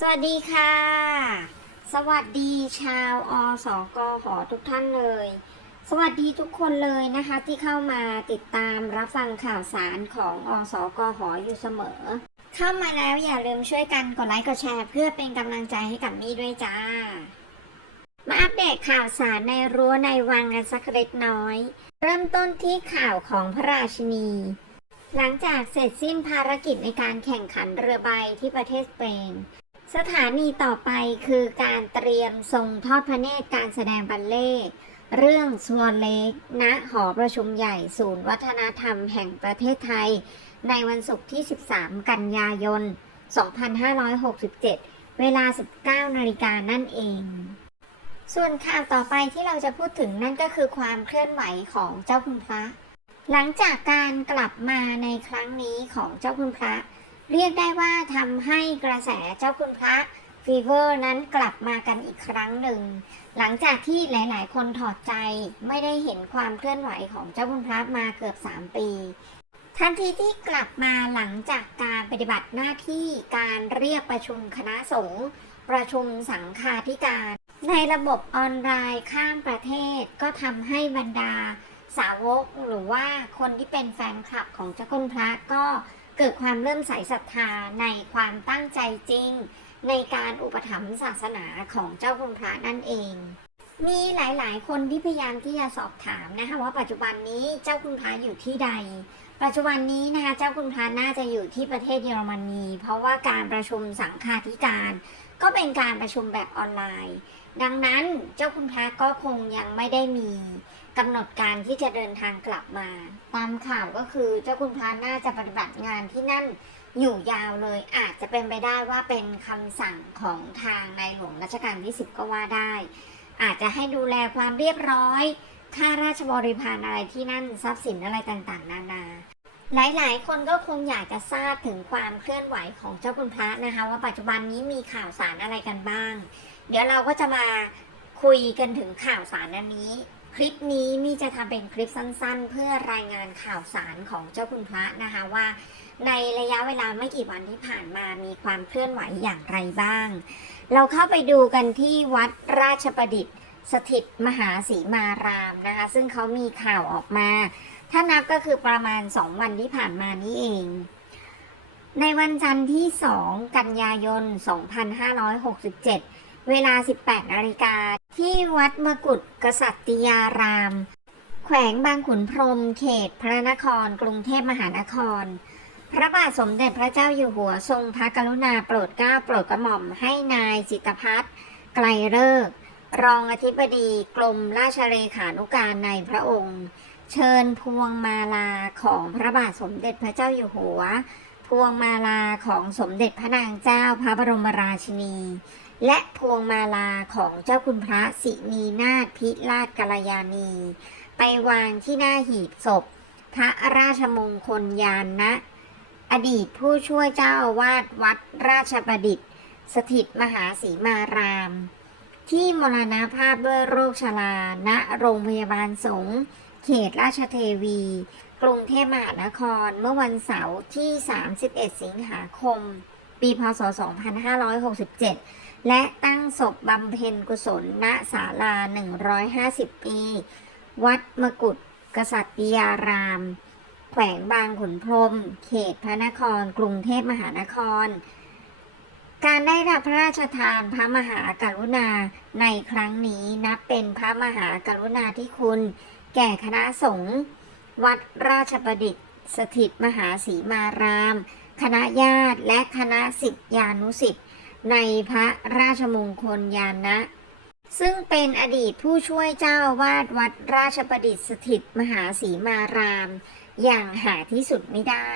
สวัสดีค่ะ สวัสดีชาวอสกหอทุกท่านเลย สวัสดีทุกคนเลยนะคะที่เข้ามาติดตามรับฟังข่าวสารของอสกหออยู่เสมอ เข้ามาแล้วอย่าลืมช่วยกันกดไลค์กดแชร์ เพื่อเป็นกำลังใจให้กับมี่ด้วยจ้า มาอัปเดตข่าวสารในรั้วในวังกันสักเล็กน้อย เริ่มต้นที่ข่าวของพระราชินีหลังจากเสร็จสิ้นภารกิจในการแข่งขันเรือใบที่ประเทศสเปน สถานีต่อไปคือการเตรียมทรงทอดพระเนตรการแสดงบัลเล่เรื่องสวนเล็กณหอประชุมใหญ่ศูนย์วัฒนธรรมแห่งประเทศไทย ในวันศุกร์ที่ 13 กันยายน 2567 เวลา 19 นาฬิกานั่นเอง ส่วนข่าวต่อไปที่เราจะพูดถึงนั่นก็คือความเคลื่อนไหวของเจ้าคุณพระ หลังจากการกลับมาในครั้งนี้ของเจ้าคุณพระ เรียกได้ว่าทำให้กระแสเจ้าคุณพระฟีเวอร์นั้นกลับมากันอีกครั้งหนึ่ง หลังจากที่หลาย ๆ คนถอดใจไม่ได้เห็นความเคลื่อนไหวของเจ้าคุณพระมาเกือบ 3 ปีทันทีที่กลับมาหลังจากการปฏิบัติหน้าที่การเรียกประชุมคณะสงฆ์ประชุมสังฆาธิการ ในระบบออนไลน์ข้ามประเทศก็ทำให้บรรดาสาวกหรือว่าคนที่เป็นแฟนคลับของเจ้าคุณพระก็ เกิดความเริ่มใสศรัทธาในความตั้งใจจริง ในการอุปถัมภ์ศาสนาของเจ้าคุณพระนั่นเอง มีหลายๆ คนที่พยายามที่จะสอบถามนะคะว่าปัจจุบันนี้เจ้าคุณพระอยู่ที่ใด ปัจจุบันนี้นะคะเจ้าคุณพระน่าจะอยู่ที่ประเทศเยอรมนี เพราะว่าการประชุมสังฆาธิการ ก็เป็นการประชุมแบบออนไลน์ ดังนั้นเจ้าคุณพระก็คงยังไม่ได้มีกำหนดการที่จะเดินทางกลับมา ตามข่าวก็คือเจ้าคุณพระน่าจะปฏิบัติงานที่นั่นอยู่ยาวเลยอาจจะเป็นไปได้ว่าเป็นคำสั่งของทางในหลวงรัชกาลที่ 10 ก็ว่าได้ อาจจะให้ดูแลความเรียบร้อย ค่าราชบริพารอะไรที่นั่นทรัพย์สินอะไรต่างๆ นานา หลายๆ คนก็คงอยากจะทราบถึงความเคลื่อนไหวของเจ้าคุณพระนะคะ ว่าปัจจุบันนี้มีข่าวสารอะไรกันบ้าง เดี๋ยวเราก็จะมาคุยกันถึงข่าวสารอันนี้ คลิปนี้มีจะทำเป็นคลิปสั้น ๆ เพื่อรายงานข่าวสารของเจ้าคุณพระนะคะว่า ในระยะเวลาไม่กี่วันที่ผ่านมามีความเคลื่อนไหวอย่างไรบ้าง เราเข้าไปดูกันที่วัดราชประดิษฐ์ สถิตมหาสีมารามนะคะ ซึ่งเขามีข่าวออกมา ถ้านับก็คือประมาณ 2 วันที่ผ่านมานี้เอง ในวันจันทร์ที่ 2 กันยายน 2567 เวลา 18นาฬิกาที่วัดมกุฎกษัตริยาราม แขวงบางขุนพรมเขตพระนครกรุงเทพมหานคร พระบาทสมเด็จพระเจ้าอยู่หัวทรงพระกรุณาโปรดเกล้าโปรดกระหม่อมให้นายจิตพัฒน์ไกลเลิกรองอธิบดีกรมราชเลขานุการในพระองค์ เชิญพวงมาลาของพระบาทสมเด็จพระเจ้าอยู่หัว พวงมาลาของสมเด็จพระนางเจ้าพระบรมราชินี และพวงมาลาของเจ้าคุณพระสินีนาถพิราชกัลยาณี ไปวางที่หน้าหีบศพ พระราชมงคลยานนะ อดีตผู้ช่วยเจ้าอาวาสวัดราชประดิษฐ์ สถิตมหาสีมาราม ที่มรณภาพด้วยโรคชราณโรงพยาบาลสงฆ์ เขตราชเทวี กรุงเทพมหานคร เมื่อวันเสาร์ที่ 31 สิงหาคม ปีพศ 2567 และตั้งศพบำเพ็ญกุศลณศาลา 150 ปี วัดมกุฎกษัตริยาราม แขวงบางขุนพรม เขตพระนคร กรุงเทพมหานคร การได้รับพระราชทานพระมหากรุณาในครั้งนี้นับเป็นพระมหากรุณาธิคุณ แก่คณะสงฆ์วัดราชประดิษฐ์ สถิตมหาสีมาราม คณะญาติและคณะสิทธิานุสิทธิ์ในพระราชมงคลยานนะ ซึ่งเป็นอดีตผู้ช่วยเจ้าวาดวัดราชประดิษฐ์สถิตมหาสีมาราม อย่างหาที่สุดไม่ได้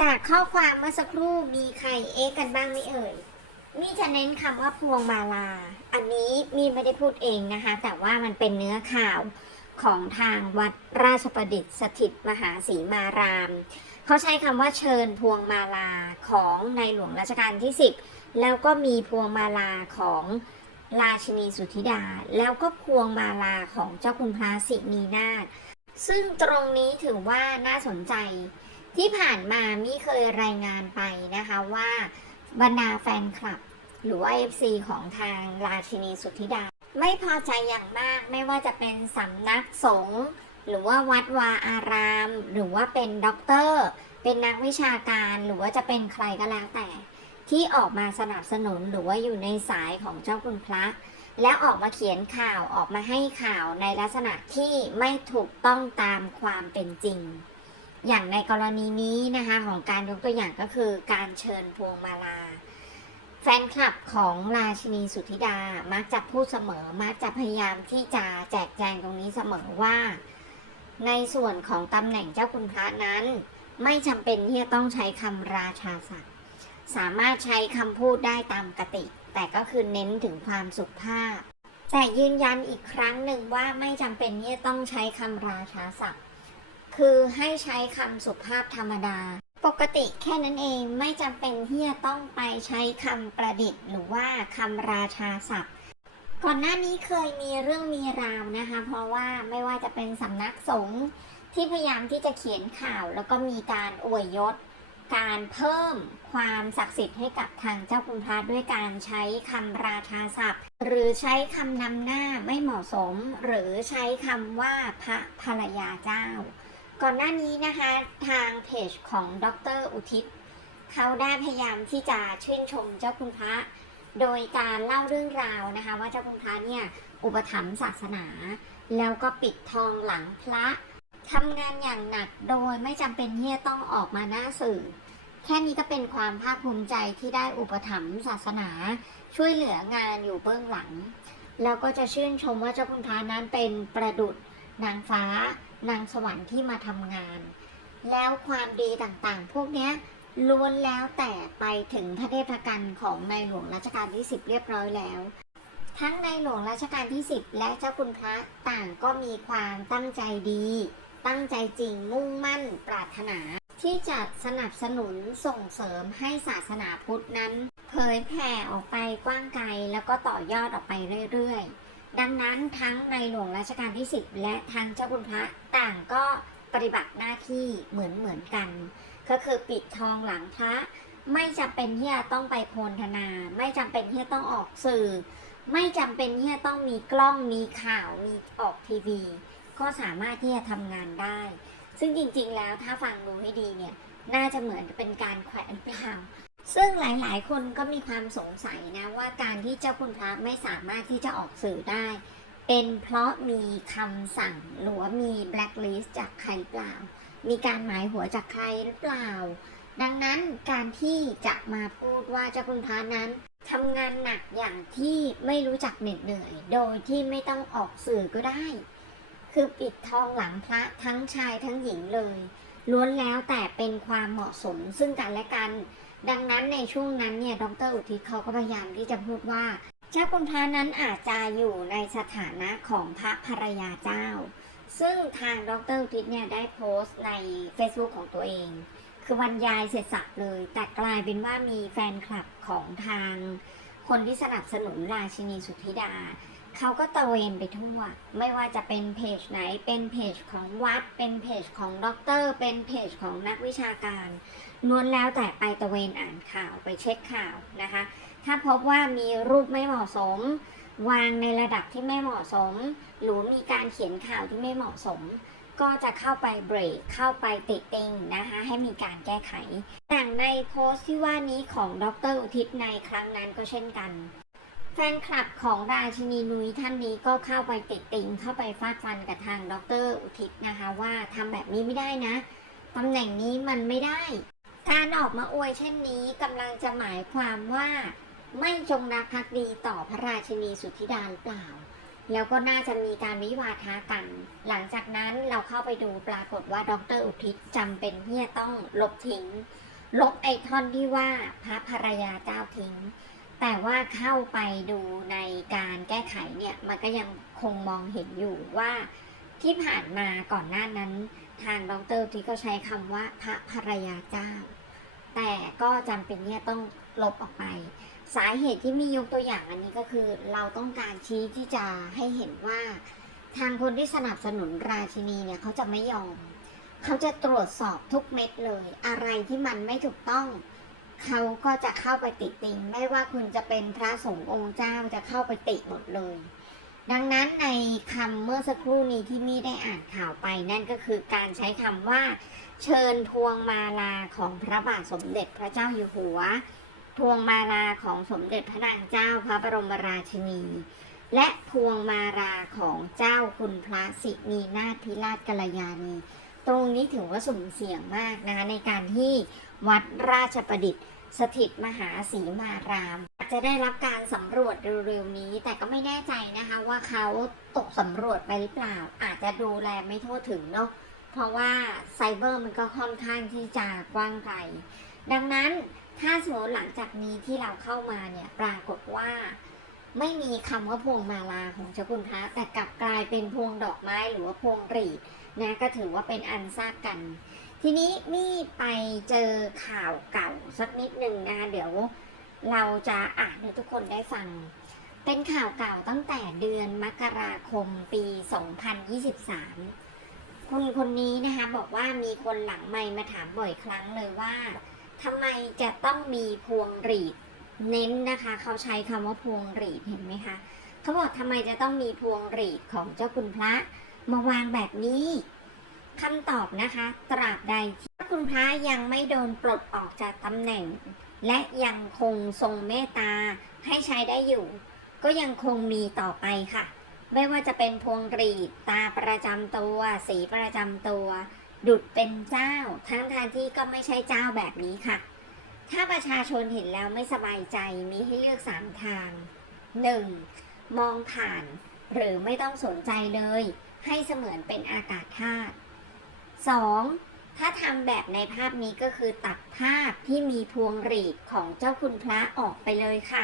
จากข้อความเมื่อสักครู่มีใครเอ๊ะกันบ้างไหมเอ่ยมีจะเน้นคำว่าพวงมาลา อันนี้มีไม่ได้พูดเองนะคะ แต่ว่ามันเป็นเนื้อข่าว ของทางวัดราชประดิษฐ์สถิตมหาสีมาราม เขาใช้คำว่าเชิญพวงมาลาของในหลวงรัชกาลที่ 10 แล้วก็มีพวงมาลาของราชินีสุธิดา แล้วก็พวงมาลาของเจ้าคุณพระสินีนาถซึ่งตรงนี้ถือว่าน่าสนใจ ที่ผ่านมามิเคยรายงานไปนะคะว่าบรรดาแฟนคลับ หรือว่า FC ของทางราชินีสุธิดา ไม่พอใจอย่างมากไม่ว่าจะเป็นสำนักสงฆ์หรือว่าวัดวาอาราม หรือว่าเป็นด็อกเตอร์ เป็นนักวิชาการหรือว่าจะเป็นใครก็แล้วแต่ ที่ออกมาสนับสนุนหรือว่าอยู่ในสายของเจ้าคุณพระ แล้วออกมาเขียนข่าวออกมาให้ข่าวในลักษณะที่ไม่ถูกต้องตามความเป็นจริง อย่างในกรณีนี้นะคะของการยกตัวอย่างก็คือการเชิญพวงมาลา แฟนคลับของราชินีสุธิดา มักจะพูดเสมอ มักจะพยายามที่จะแจกแจงตรงนี้เสมอว่า ในส่วนของตำแหน่งเจ้าคุณพระนั้น ไม่จำเป็นที่จะต้องใช้คำราชาศัพท์สามารถใช้คำพูดได้ตามกติ แต่ก็คือเน้นถึงความสุภาพ แต่ยืนยันอีกครั้งหนึ่งว่าไม่จำเป็นที่จะต้องใช้คำราชาศัพท์คือให้ใช้คำสุภาพธรรมดา ปกติแค่นั้นเองไม่จำเป็นที่จะต้องไปใช้คำประดิษฐ์หรือว่าคำราชาศัพท์ ก่อนหน้านี้เคยมีเรื่องมีราวนะคะ เพราะว่าไม่ว่าจะเป็นสำนักสงฆ์ที่พยายามที่จะเขียนข่าว แล้วก็มีการอวยยศ การเพิ่มความศักดิ์สิทธิ์ให้กับทางเจ้าคุณพระด้วยการใช้คำราชาศัพท์ หรือใช้คำนำหน้าไม่เหมาะสม หรือใช้คำว่าพระภรรยาเจ้า ก่อนหน้านี้นะคะทางเพจของดรอุทิศเขาได้พยายามที่จะชื่นชมเจ้าคุณพระ โดยการเล่าเรื่องราวนะคะ ว่าเจ้าคุณพระเนี่ยอุปถัมภ์ศาสนา แล้วก็ปิดทองหลังพระทำงานอย่างหนักโดยไม่จำเป็นที่จะต้องออกมาหน้าสื่อ แค่นี้ก็เป็นความภาคภูมิใจที่ได้อุปถัมภ์ศาสนา ช่วยเหลืองานอยู่เบื้องหลัง แล้วก็จะชื่นชมว่าเจ้าคุณพระนั้นเป็นประดุจนางฟ้า นางสวรรค์ที่มาทำงาน แล้วความดีต่างๆ พวกนี้ล้วนแล้วแต่ไปถึงพระเดชพระกันของในหลวงรัชกาลที่ 10 เรียบร้อยแล้ว ทั้งในหลวงรัชกาลที่ 10 และเจ้าคุณพระต่างก็มีความตั้งใจดี ตั้งใจจริงมุ่งมั่นปรารถนา ที่จะสนับสนุนส่งเสริมให้ศาสนาพุทธนั้น เผยแผ่ออกไปกว้างไกลแล้วก็ต่อยอดออกไปเรื่อยๆ ดังนั้นทั้งในหลวงรัชกาลที่ 10 และทางเจ้าคุณพระต่างก็ปฏิบัติหน้าที่เหมือนเหมือนๆกัน ก็คือปิดทองหลังพระ ไม่จำเป็นที่จะต้องไปโพลธนา ไม่จำเป็นที่จะต้องออกสื่อ ไม่จำเป็นที่จะต้องมีกล้องมีข่าวมีออกทีวี ก็สามารถที่จะทำงานได้ ซึ่งจริงๆแล้วถ้าฟังดูให้ดีเนี่ยน่าจะเหมือนเป็นการแขวนเปล่า ซึ่งหลายๆ คนก็มีความสงสัยนะว่าการที่เจ้าคุณพระไม่สามารถที่จะออกสื่อได้ เป็นเพราะมีคำสั่งหรือว่ามีแบล็คลิสต์จากใครเปล่า มีการหมายหัวจากใครหรือเปล่า ดังนั้นการที่จะมาพูดว่าเจ้าคุณพระนั้นทำงานหนักอย่างที่ไม่รู้จักเหน็ดเหนื่อย โดยที่ไม่ต้องออกสื่อก็ได้ คือปิดทองหลังพระทั้งชายทั้งหญิงเลย ล้วนแล้วแต่เป็นความเหมาะสมซึ่งกันและกัน ดังนั้นในช่วงนั้นเนี่ยดรอุทิศเขาก็พยายามที่จะพูดว่า เจ้าคุณพระนั้นอาจจะอยู่ในสถานะของพระภรรยาเจ้า ซึ่งทางดรอุทิศเนี่ยได้โพสต์ใน Facebook ของตัวเอง คือบรรยายเสร็จสับเลย แต่กลายเป็นว่ามีแฟนคลับของทางคนที่สนับสนุนราชินีสุธิดา เขาก็ตะเวนไปทั่ว ไม่ว่าจะเป็นเพจไหน เป็นเพจของวัด เป็นเพจของด็อกเตอร์ เป็นเพจของนักวิชาการ ล้วนแล้วแต่ไปตระเวนอ่านข่าวไปเช็คข่าวนะคะ ถ้าพบว่ามีรูปไม่เหมาะสม วางในระดับที่ไม่เหมาะสม หรือมีการเขียนข่าวที่ไม่เหมาะสม ก็จะเข้าไปเบรกเข้าไปติติงนะคะให้มีการแก้ไขอย่างในโพสต์ที่ว่านี้ของดรอุทิศในครั้งนั้นก็เช่นกันแฟนคลับของราชินีนุ้ยท่านนี้ก็เข้าไปติดติงเข้าไปฟาดฟันกับทางดรอุทิศนะคะ ว่าทำแบบนี้ไม่ได้นะตำแหน่งนี้มันไม่ได้ การออกมาอวยเช่นนี้กำลังจะหมายความว่า ไม่จงรักภักดีต่อพระราชินีสุทธิดาหรือเปล่า แล้วก็น่าจะมีการวิวาทะกัน หลังจากนั้นเราเข้าไปดูปรากฏว่าดรอุทิศจำเป็นที่จะต้องลบทิ้ง ลบไอท่อนที่ว่าพระภรรยาเจ้าทิ้ง แต่ว่าเข้าไปดูในการแก้ไขเนี่ยมันก็ยังคงมองเห็นอยู่ว่าที่ผ่านมาก่อนหน้านั้น ทางดรอุทิศก็ใช้คำว่าพระภรรยาเจ้า แต่ก็จำเป็นเนี่ยต้องลบออกไป สาเหตุที่มียกตัวอย่างอันนี้ก็คือเราต้องการชี้ที่จะให้เห็นว่า ทางคนที่สนับสนุนราชินีเนี่ยเขาจะไม่ยอม เขาจะตรวจสอบทุกเม็ดเลย อะไรที่มันไม่ถูกต้องเขาก็จะเข้าไปติติง ไม่ว่าคุณจะเป็นพระสงฆ์องค์เจ้าจะเข้าไปติหมดเลย ดังนั้นในคำเมื่อสักครู่นี้ที่มี่ได้อ่านข่าวไปนั่นก็คือการใช้คำว่า เชิญพวงมาลาของพระบาทสมเด็จพระเจ้าอยู่หัว พวงมาลาของสมเด็จพระนางเจ้าพระบรมราชินี และพวงมาลาของเจ้าคุณพระสินีนาถพิราชกัลยาณี ตรงนี้ถือว่าสุ่มเสี่ยงมากนะคะในการที่วัดราชประดิษฐ์ สถิตมหาศรีมารามอาจจะได้รับการสำรวจเร็วๆนี้ แต่ก็ไม่แน่ใจนะคะว่าเขาตกสำรวจไปหรือเปล่า อาจจะดูแลไม่ทั่วถึงเนาะ เพราะว่าไซเบอร์มันก็ค่อนข้างที่จะกว้างไกล ดังนั้นถ้าสมมติหลังจากนี้ที่เราเข้ามาเนี่ยปรากฏว่า ไม่มีคำว่าพวงมาลาของเจ้าคุณพระแต่กลับกลายเป็นพวงดอกไม้หรือว่าพวงรีดนะก็ถือว่าเป็นอันทราบกัน ทีนี้มี่ไปเจอข่าวเก่าสักนิดหนึ่งนะเดี๋ยวเราจะอ่านให้ทุกคนได้ฟัง เป็นข่าวเก่าตั้งแต่เดือนมกราคมปี 2023 คุณคนนี้นะคะบอกว่ามีคนหลังไมค์มาถามบ่อยครั้งเลยว่าทำไมจะต้องมีพวงหรีดเน้นนะคะ เขาใช้คำว่าพวงหรีดเห็นไหมคะเขาบอกทำไมจะต้องมีพวงหรีดของเจ้าคุณพระมาวางแบบนี้คำตอบนะคะ ตราบใดที่เจ้าคุณพระยังไม่โดนปลดออกจากตำแหน่ง และยังคงทรงเมตตาให้ใช้ได้อยู่ ก็ยังคงมีต่อไปค่ะ ไม่ว่าจะเป็นพวงหรีดตาประจำตัว สีประจำตัว ดุดเป็นเจ้า ทั้งทานที่ก็ไม่ใช่เจ้าแบบนี้ค่ะ ถ้าประชาชนเห็นแล้วไม่สบายใจมีให้เลือกสามทาง 1. มองผ่าน หรือไม่ต้องสนใจเลย ให้เสมือนเป็นอากาศธาตุ 2. ถ้าทำแบบในภาพนี้ก็คือตัดภาพที่มีพวงหรีดของเจ้าคุณพระออกไปเลยค่ะ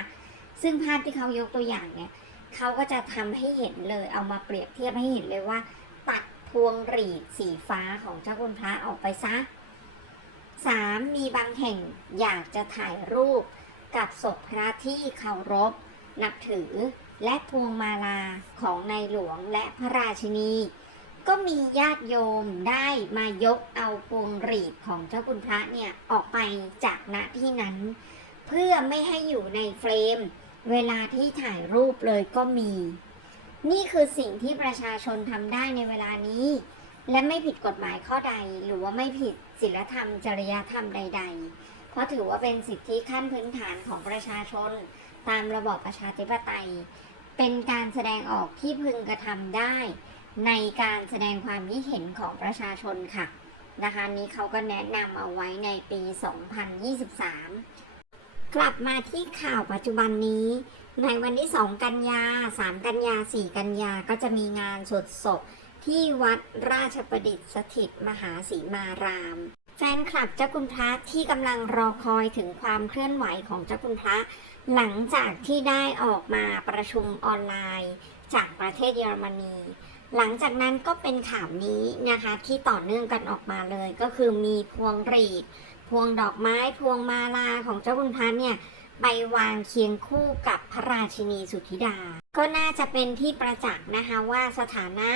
ซึ่งภาพที่เขายกตัวอย่างเนี่ย เขาก็จะทำให้เห็นเลยเอามาเปรียบเทียบให้เห็นเลยว่า ตัดพวงหรีดสีฟ้าของเจ้าคุณพระออกไปซะ 3. มีบางแห่งอยากจะถ่ายรูปกับศพพระที่เคารพ นับถือและพวงมาลาของในหลวงและพระราชินี ก็มีญาติโยมได้มายกเอาพวงหรีดของเจ้าคุณพระเนี่ย ออกไปจากณที่นั้น เพื่อไม่ให้อยู่ในเฟรม เวลาที่ถ่ายรูปเลยก็มี นี่คือสิ่งที่ประชาชนทำได้ในเวลานี้ และไม่ผิดกฎหมายข้อใด หรือว่าไม่ผิดศีลธรรม จริยธรรมใด ๆ เพราะถือว่าเป็นสิทธิขั้นพื้นฐานของประชาชน ตามระบอบประชาธิปไตย เป็นการแสดงออกที่พึงกระทำได้ ในการแสดงความคิดเห็นของประชาชนค่ะนะคะนี้เขาก็แนะนำเอาไว้ในปี 2023 กลับมาที่ข่าวปัจจุบันนี้ ในวันที่ 2 กันยา 3 กันยา 4 กันยาก็จะมีงานสดศพที่วัดราชประดิษฐ์สถิตมหาศรีมาราม แฟนคลับเจ้าคุณพระที่กำลังรอคอยถึงความเคลื่อนไหวของเจ้าคุณพระ หลังจากที่ได้ออกมาประชุมออนไลน์ จากประเทศเยอรมนี หลังจากนั้นก็เป็นข่าวนี้นะคะที่ต่อเนื่องกันออกมาเลยก็คือมีพวงหรีด พวงดอกไม้พวงมาลาของเจ้าคุณพระเนี่ยไปวางเคียงคู่กับพระราชินีสุธิดา ก็น่าจะเป็นที่ประจักษ์นะคะว่าสถานะ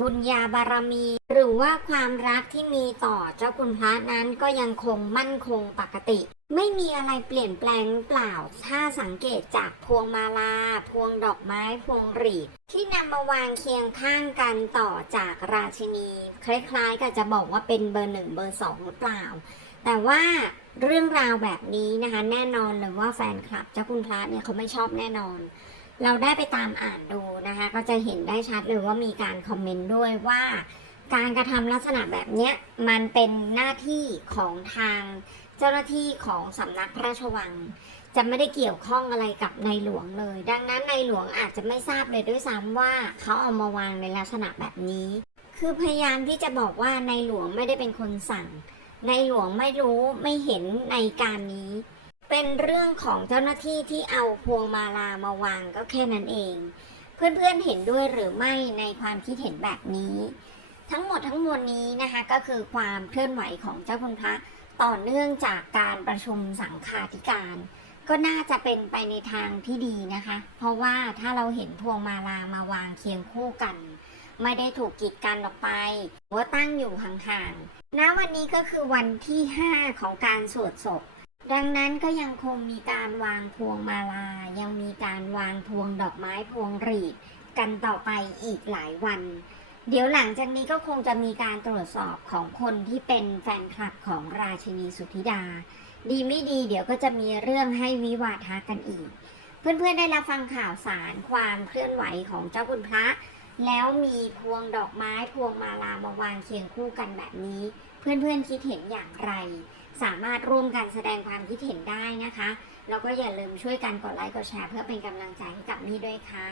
บุญญาบารมี หรือว่าความรักที่มีต่อเจ้าคุณพระนั้นก็ยังคงมั่นคงปกติ ไม่มีอะไรเปลี่ยนแปลงเปล่า ถ้าสังเกตจากพวงมาลา พวงดอกไม้พวงหรีดที่นำมาวางเคียงข้างกันต่อจากราชินี คล้ายๆกับจะบอกว่าเป็นเบอร์หนึ่งเบอร์สองหรือเปล่า แต่ว่าเรื่องราวแบบนี้นะคะ แน่นอนเลยว่าแฟนคลับเจ้าคุณพระเนี่ยเขาไม่ชอบแน่นอน เราได้ไปตามอ่านดูนะคะ ก็จะเห็นได้ชัดเลยว่ามีการคอมเมนต์ด้วยว่า การกระทำลักษณะแบบเนี้ยมันเป็นหน้าที่ของทางเจ้าหน้าที่ของสำนักพระราชวัง จะไม่ได้เกี่ยวข้องอะไรกับในหลวงเลย ดังนั้นในหลวงอาจจะไม่ทราบเลยด้วยซ้ำว่าเขาเอามาวางในลักษณะแบบนี้ คือพยายามที่จะบอกว่าในหลวงไม่ได้เป็นคนสั่ง ในหลวงไม่รู้ไม่เห็นในการนี้ เป็นเรื่องของเจ้าหน้าที่ที่เอาพวงมาลามาวางก็แค่นั้นเอง เพื่อนๆเห็นด้วยหรือไม่ในความคิดเห็นแบบนี้ ทั้งหมดทั้งมวลนี้นะคะก็คือความเคลื่อนไหวของเจ้าคุณพระต่อเนื่องจากการประชุมสังฆาธิการ ก็น่าจะเป็นไปในทางที่ดีนะคะ เพราะว่าถ้าเราเห็นพวงมาลามาวางเคียงคู่กัน ไม่ได้ถูกกีดกันออกไป ว่าตั้งอยู่ห่าง ณวันนี้ก็คือวันที่ 5 ของการสวดศพ ดังนั้นก็ยังคงมีการวางพวงมาลา ยังมีการวางพวงดอกไม้พวงหรีด กันต่อไปอีกหลายวัน เดี๋ยวหลังจากนี้ก็คงจะมีการตรวจสอบของคนที่เป็นแฟนคลับของราชินีสุธิดา ดีไม่ดีเดี๋ยวก็จะมีเรื่องให้วิวาทะกันอีก เพื่อนๆได้รับฟังข่าวสารความเคลื่อนไหวของเจ้าคุณพระ แล้วมีพวงดอกไม้พวงมาลามาวางเคียงคู่กันแบบนี้ เพื่อนๆคิดเห็นอย่างไร สามารถร่วมกันแสดงความคิดเห็นได้นะคะ แล้วก็อย่าลืมช่วยกันกดไลค์กดแชร์เพื่อเป็นกำลังใจให้กับมี่ด้วยค่ะ